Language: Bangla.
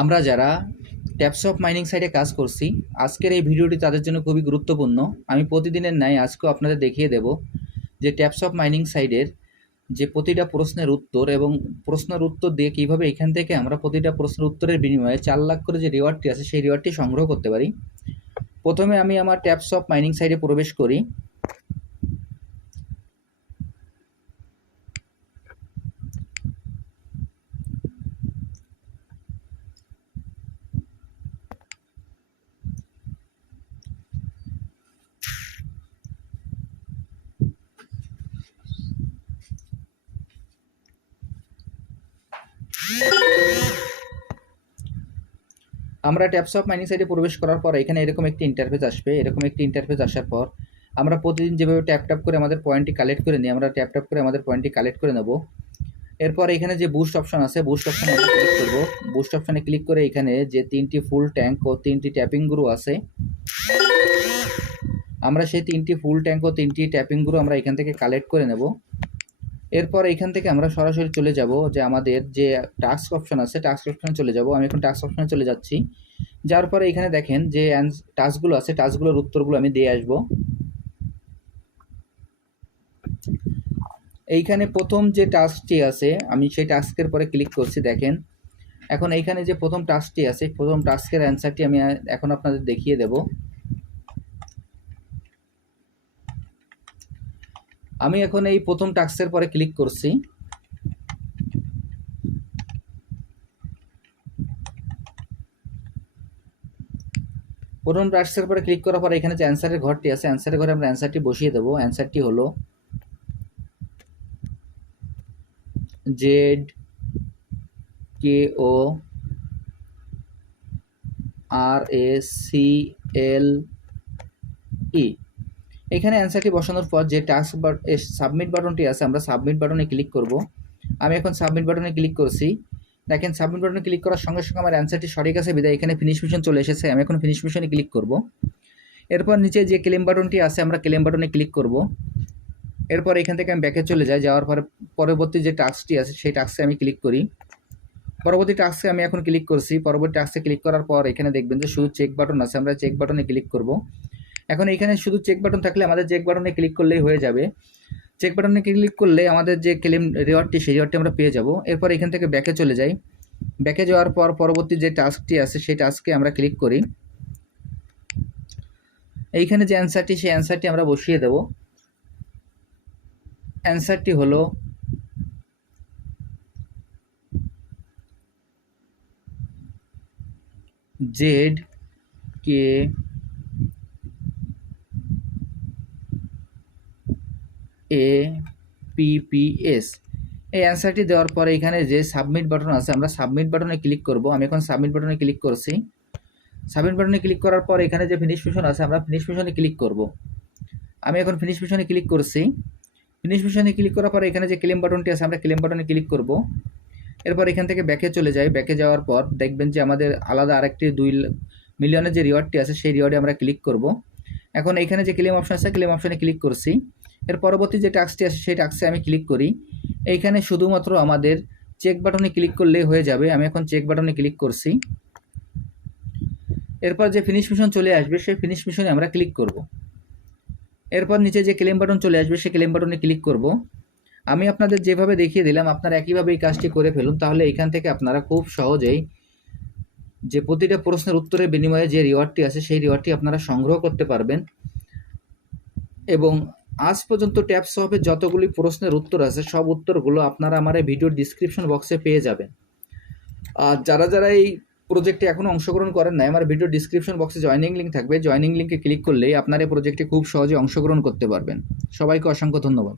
আমরা যারা ট্যাপস অফ মাইনিং সাইটে কাজ করছি, আজকের এই ভিডিওটি তাদের জন্য খুবই গুরুত্বপূর্ণ। আমি প্রতিদিনের ন্যায় আজকেও আপনাদের দেখিয়ে দেব যে ট্যাপস অফ মাইনিং সাইটের যে প্রতিটা প্রশ্নের উত্তর এবং প্রশ্নের উত্তর দিয়ে কীভাবে এখান থেকে আমরা প্রতিটা প্রশ্নের উত্তরের বিনিময়ে 4 লাখ করে যে রিওয়ার্ডটি আছে সেই রিওয়ার্ডটি সংগ্রহ করতে পারি। প্রথমে আমি আমার ট্যাপস অফ মাইনিং সাইটে প্রবেশ করি। আমরা ট্যাপস অফ মাইনিং সাইটে প্রবেশ করার পর এখানে এরকম একটি ইন্টারফেস আসবে। এরকম একটি ইন্টারফেস আসার পর আমরা প্রতিদিন যেভাবে ট্যাপ করে আমাদের পয়েন্টটি কালেক্ট করে নিই, আমরা ট্যাপ করে আমাদের পয়েন্টটি কালেক্ট করে নেব। এরপর এখানে যে বুস্ট অপশন আছে, বুস্ট অপশনে আমরা ক্লিক করব। বুস্ট অপশনে ক্লিক করে এখানে যে 3টি ফুল ট্যাঙ্ক ও 3টি ট্যাপিং গ্রু আছে, আমরা সেই 3টি ফুল ট্যাঙ্ক ও 3টি ট্যাপিং গ্রু আমরা এখান থেকে কালেক্ট করে নেব। এরপর এখান থেকে আমরা সরাসরি চলে যাব যে আমাদের যে টাস্ক অপশন আছে, টাস্ক অপশনে চলে যাব। আমি এখন টাস্ক অপশনে চলে যাচ্ছি। যার পরে এখানে দেখেন যে টাস্কগুলো আছে, টাস্কগুলোর উত্তরগুলো আমি দিয়ে আসব। এইখানে প্রথম যে টাস্কটি আছে আমি সেই টাস্কের পরে ক্লিক করছি। দেখেন এখন এইখানে যে প্রথম টাস্কটি আছে, প্রথম টাস্কের অ্যান্সারটি আমি এখন আপনাদের দেখিয়ে দেব। আমি এখন এই প্রথম টাস্কের পরে ক্লিক করছি। প্রথম টাস্কের পরে ক্লিক করার পরে এখানে যে অ্যান্সারের ঘরটি আছে, অ্যান্সারের ঘরে আমরা অ্যান্সারটি বসিয়ে দেবো। অ্যান্সারটি হলো ZKORACLE। এখানে অ্যান্সারটি বসানোর পর যে টাস্ক সাবমিট বাটনটি আছে, আমরা সাবমিট বাটনে ক্লিক করব। আমি এখন সাবমিট বাটনে ক্লিক করছি। দেখেন সাবমিট বাটনে ক্লিক করার সঙ্গে সঙ্গে আমার অ্যান্সারটি সঠিক আছে বিদায় এখানে ফিনিশ মিশন চলে এসেছে। আমি এখন ফিনিশ মিশনে ক্লিক করব। এরপর নিচে যে ক্লেম বাটনটি আছে, আমরা ক্লেম বাটনে ক্লিক করব। এরপর এখান থেকে আমি ব্যাকে চলে যাই। যাওয়ার পরে পরবর্তী যে টাস্কটি আছে সেই টাস্কে আমি ক্লিক করি। পরবর্তী টাস্কে আমি এখন ক্লিক করছি। পরবর্তী টাস্কে ক্লিক করার পর এখানে দেখবেন যে শুধু চেক বাটন আছে, আমরা চেক বাটনে ক্লিক করব। এখন এখানে শুধু চেক বাটন থাকলে আমাদের চেক বাটনে ক্লিক করলেই হয়ে যাবে। চেক বাটনে ক্লিক করলে আমাদের যে ক্লেম রিওয়ার্ডটি সেই রিওয়ার্ডটি আমরা পেয়ে যাব। এরপর এখান থেকে ব্যাকে চলে যাই। ব্যাকে যাওয়ার পর পরবর্তী যে টাস্কটি আছে সেই টাস্কে আমরা ক্লিক করি। এইখানে যে অ্যান্সারটি সেই অ্যান্সারটি আমরা বসিয়ে দেব। অ্যান্সারটি হলো ZKAPPS। এই অ্যান্সারটি দেওয়ার পরে এখানে যে সাবমিট বাটন আছে, আমরা সাবমিট বাটনে ক্লিক করব। আমি এখন সাবমিট বাটনে ক্লিক করছি। সাবমিট বাটনে ক্লিক করার পর এখানে যে ফিনিশ মিশন আছে, আমরা ফিনিশ মিশনে ক্লিক করব। আমি এখন ফিনিশ মিশনে ক্লিক করছি। ফিনিশ মিশনে ক্লিক করার পর এখানে যে ক্লেম বাটনটি আছে, আমরা ক্লেম বাটনে ক্লিক করব। এরপর এখান থেকে ব্যাকে চলে যাই। ব্যাকে যাওয়ার পর দেখবেন যে আমাদের আলাদা আরেকটি 2 মিলিয়নের যে রিওয়ার্ডটি আছে সেই রিওয়ার্ডে আমরা ক্লিক করব। এখন এখানে যে ক্লেম অপশন আছে, ক্লেম অপশনে ক্লিক করছি। এর পরবর্তী যে টাস্কটি আছে সেই টাস্কে আমি ক্লিক করি। এইখানে শুধুমাত্র আমাদের চেক বাটনে ক্লিক করলেই হয়ে যাবে। আমি এখন চেক বাটনে ক্লিক করছি। এরপর যে ফিনিশ মিশন চলে আসবে সেই ফিনিশ মিশনে আমরা ক্লিক করব। এরপর নিচে যে ক্লেম বাটন চলে আসবে সেই ক্লেম বাটনে ক্লিক করব। আমি আপনাদের যেভাবে দেখিয়ে দিলাম আপনারা একইভাবে এই কাজটি করে ফেলুন। তাহলে এখান থেকে আপনারা খুব সহজেই যে প্রতিটা প্রশ্নের উত্তরের বিনিময়ে যে রিওয়ার্ডটি আছে সেই রিওয়ার্ডটি আপনারা সংগ্রহ করতে পারবেন। এবং আজ পর্যন্ত ট্যাপস অফে যতগুলি প্রশ্নের উত্তর আছে সব উত্তরগুলো আপনারা আমার এই ভিডিওর ডিসক্রিপশন বক্সে পেয়ে যাবেন। আর যারা যারা এই প্রজেক্টে এখনও অংশগ্রহণ করেন নাই, আমার ভিডিও ডিসক্রিপশন বক্সে জয়েনিং লিঙ্ক থাকবে। জয়েনিং লিঙ্কে ক্লিক করলেই আপনারা এই প্রজেক্টে খুব সহজে অংশগ্রহণ করতে পারবেন। সবাইকে অসংখ্য ধন্যবাদ।